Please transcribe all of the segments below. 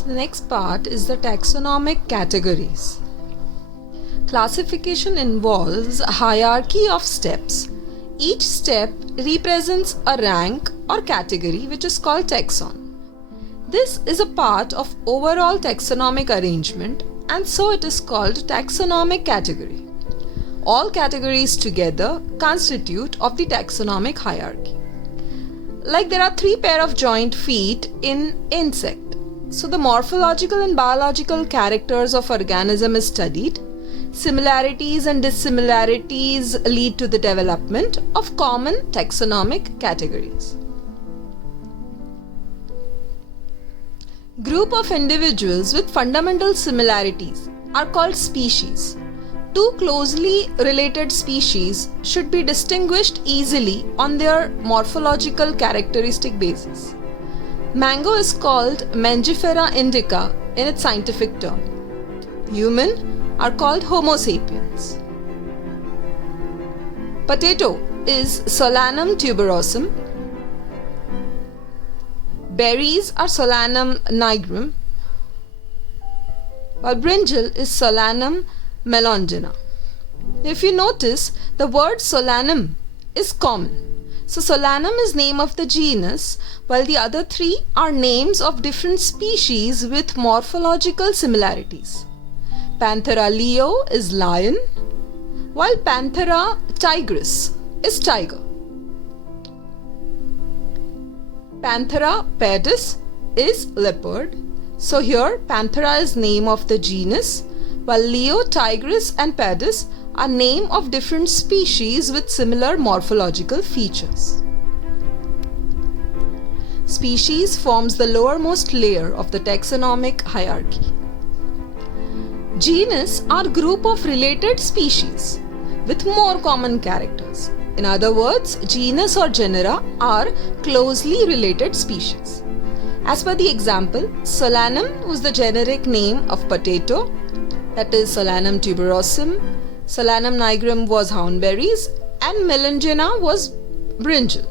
So the next part is the taxonomic categories. Classification involves a hierarchy of steps. Each step represents a rank or category which is called taxon. This is a part of overall taxonomic arrangement and so it is called taxonomic category. All categories together constitute of the taxonomic hierarchy. Like there are 3 pair of joint feet in insect. So the morphological and biological characters of organism is studied. Similarities and dissimilarities lead to the development of common taxonomic categories. Group of individuals with fundamental similarities are called species. 2 closely related species should be distinguished easily on their morphological characteristic basis. Mango is called Mangifera indica in its scientific term. Human are called Homo sapiens. Potato is Solanum tuberosum. Berries are Solanum nigrum, while brinjal is Solanum melongena. If you notice, the word Solanum is common. So Solanum is name of the genus, while the other 3 are names of different species with morphological similarities. Panthera leo is lion, while Panthera tigris is tiger. Panthera pedis is leopard. So here Panthera is name of the genus, while Leo, Tigris and Pedis are name of different species with similar morphological features. Species forms the lowermost layer of the taxonomic hierarchy. Genus are group of related species with more common characters. In other words, genus or genera are closely related species. As per the example, Solanum was the generic name of potato, that is Solanum tuberosum, Solanum nigrum was houndberries, and melongena was brinjal.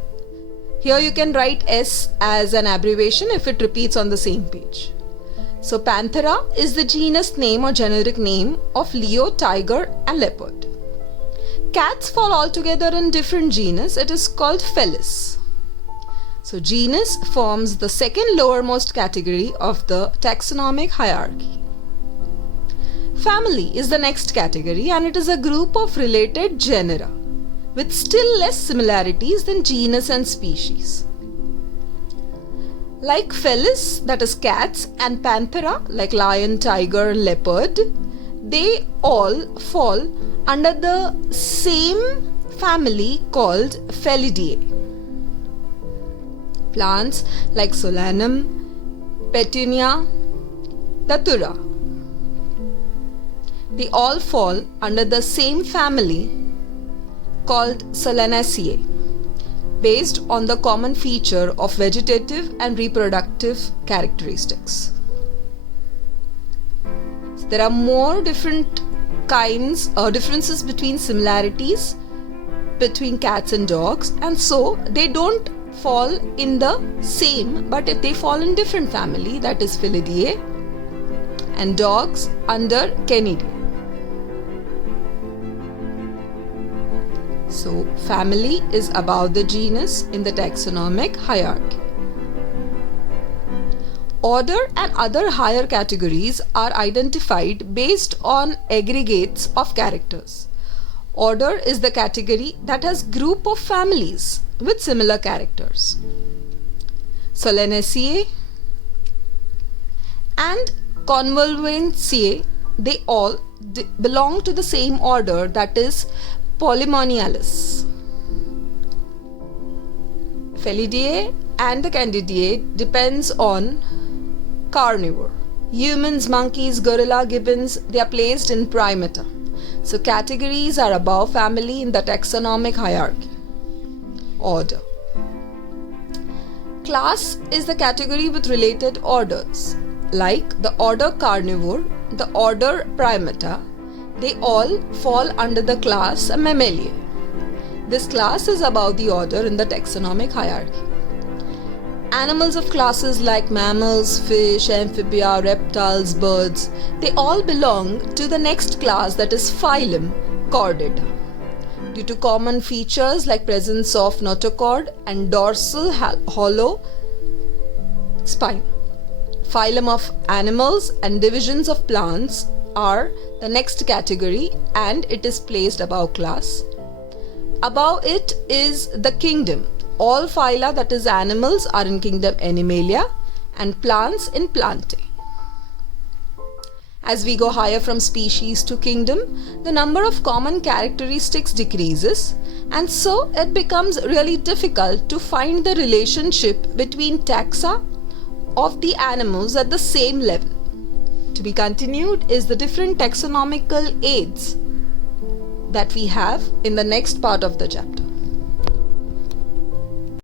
Here you can write S as an abbreviation if it repeats on the same page. So Panthera is the genus name or generic name of Leo, tiger and leopard. Cats fall altogether in different genus. It is called Felis. So genus forms the second lowermost category of the taxonomic hierarchy. Family is the next category and it is a group of related genera with still less similarities than genus and species. Like Felis, that is cats, and Panthera, like lion, tiger, leopard, they all fall under the same family called Felidae. Plants like Solanum, Petunia, Datura, they all fall under the same family called Solanaceae, based on the common feature of vegetative and reproductive characteristics. So there are more different kinds or differences between similarities between cats and dogs, and so they don't fall in the same, but they fall in different family, that is Felidae, and dogs under Canidae. So family is above the genus in the taxonomic hierarchy. Order and other higher categories are identified based on aggregates of characters. Order is the category that has group of families with similar characters. Solanaceae and Convolvulaceae, they all belong to the same order, that is Polymonialis. Felidae and the Candidae depends on carnivore. Humans, monkeys, gorilla, gibbons, they are placed in primata. So categories are above family in the taxonomic hierarchy. Order. Class is the category with related orders, like the order carnivore, the order primata. They all fall under the class Mammaliae. This class is above the order in the taxonomic hierarchy. Animals of classes like mammals, fish, amphibia, reptiles, birds, they all belong to the next class, that is phylum Chordata. Due to common features like presence of notochord and dorsal hollow spine. Phylum of animals and divisions of plants are the next category, and it is placed above class. Above it is the kingdom. All phyla, that is animals, are in kingdom Animalia and plants in Plantae. As we go higher from species to kingdom, the number of common characteristics decreases, and so it becomes really difficult to find the relationship between taxa of the animals at the same level. To be continued is the different taxonomical aids that we have in the next part of the chapter.